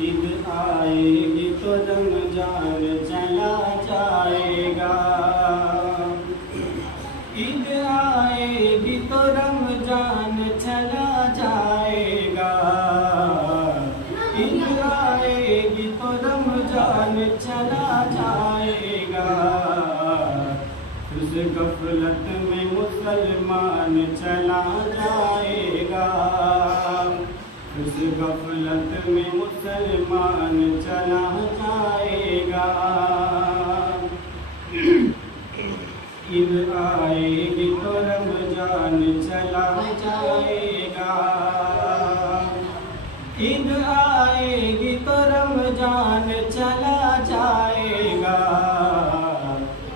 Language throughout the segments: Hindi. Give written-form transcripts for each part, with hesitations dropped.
ईद आएगी तो रमजान चला जाएगा। ईद आएगी तो रमजान चला जाएगा। ईद आएगी तो रमजान चला जाएगा। उस गफलत में मुसलमान चला जाएगा। उस गफलत में मुसलमान चला जाएगा। ईद आएगी तो रमजान चला जाएगा। ईद आएगी तो रमजान चला जाएगा।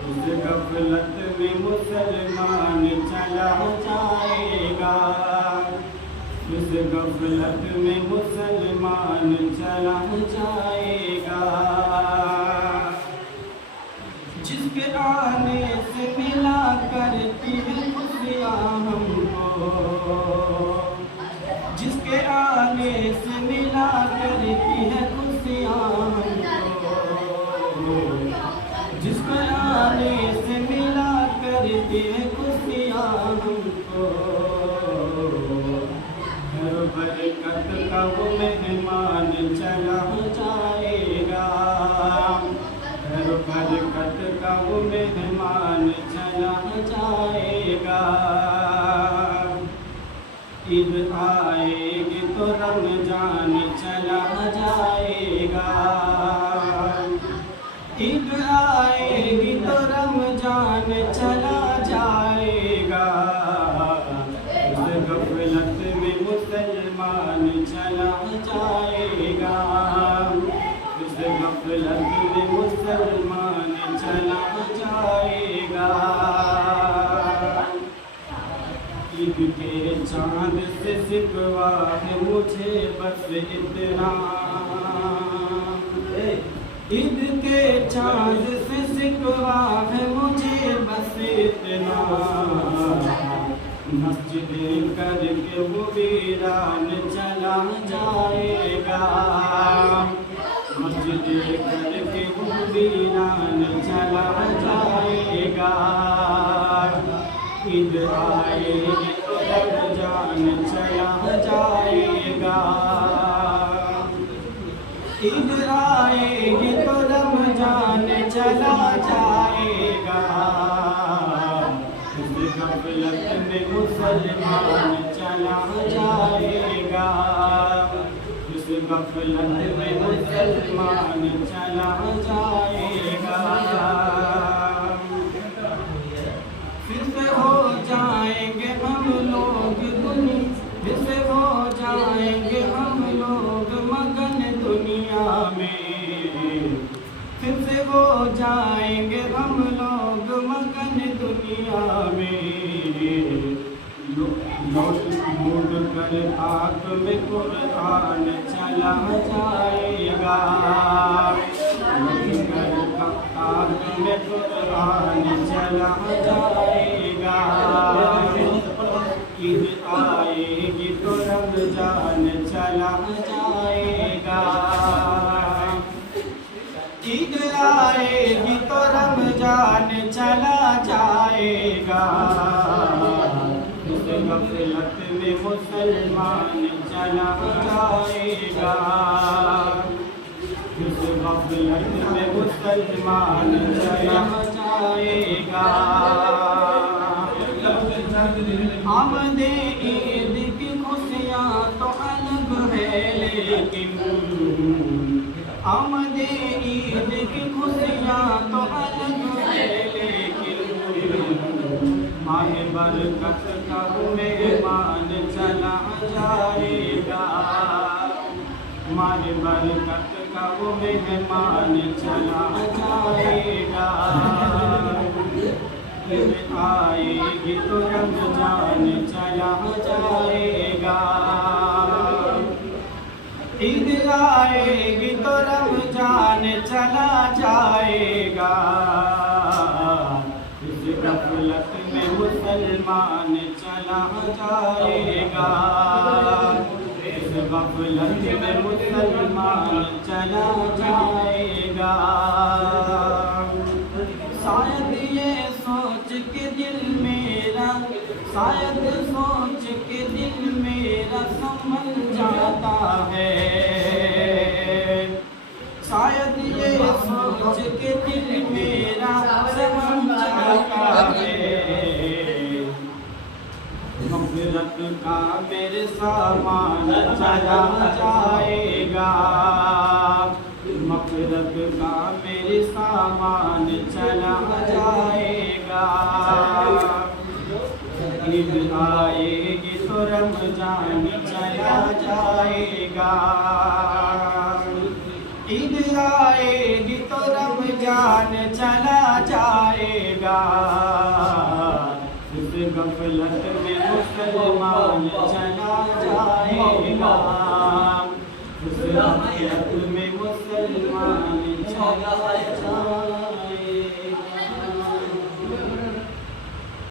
उस गफलत में मुसलमान चला जाएगा। उस गफलत में मुसलमान चला जाएगा। जिसके आने से मिला करती है खुशियाँ हमको। जिसके आने से मिला करती है खुशियाँ हमको। जिसके आने से मिला करती है खुशियाँ हमको। बरकत का वो मेहमान चला जाएगा। बरकत का वो मेहमान चला जाएगा। ईद आएगी तो रमजान चला जाएगा। ईद आएगी तो रमजान चला जाएगा। उस गफलत में मुसलमान चला जाएगा। उस गफलत में मुसलमान चला जाएगा। ईद के चाँद से सिकवा है मुझे बस इतना। ईद के चाँद से सिकवा है मुझे बस इतना। मस्जिद करके वो वीरान चला जाएगा। मस्जिद करके वो वीरान चला जाएगा। ईद आएगी तो रमजान चला जाएगा। ईद आएगी तो रमजान चला जाएगा। उस गफलत में मुसलमान चला जाएगा। उस गफलत में मुसलमान चला जाएगा। फिर से हो जाएंगे हम लोग फिर से हो जाएंगे हम लोग मगन दुनिया में। फिर से हो जाएंगे हम लोग मगन दुनिया में। लौट कर आँख में कुरान चला जाएगा। लौट कर आँख में कुरान चला जाएगा। ईद आएगी तो रमजान चला जाएगा। ईद आएगी तो रमजान चला जाएगा। उस गफलत में मुसलमान चला जाएगा। उस गफलत में मुसलमान चला जाएगा। आमदे ईद की खुशियाँ तो अलग है लेकिन। आमदे ईद की खुशियाँ तो अलग है लेकिन। माह बरकत का मेहमान चला जाएगा। माह बरकत का वो मेहमान चला जाएगा। ईद आएगी तो रमजान चला जाएगा। ईद आएगी तो रमजान चला जाएगा। इस गफलत में मुसलमान चला जाएगा। इस गफलत में मुसलमान चला जाएगा। शायद ये सोच के दिल मेरा, शायद सोच के दिल मेरा संभल जाता है। शायद ये सोच के दिल मेरा संभल जाता है। मग़फ़िरत का मेरे सामान चला जाएगा। मग़फ़िरत का मेरे सामान चला जाएगा। ईद आएगी तो रमजान चला जाएगा। ईद आएगी तो रमजान चला जाएगा। इस गफलत में मुसलमान चला जाएगा। इस गफलत में मुसलमान चला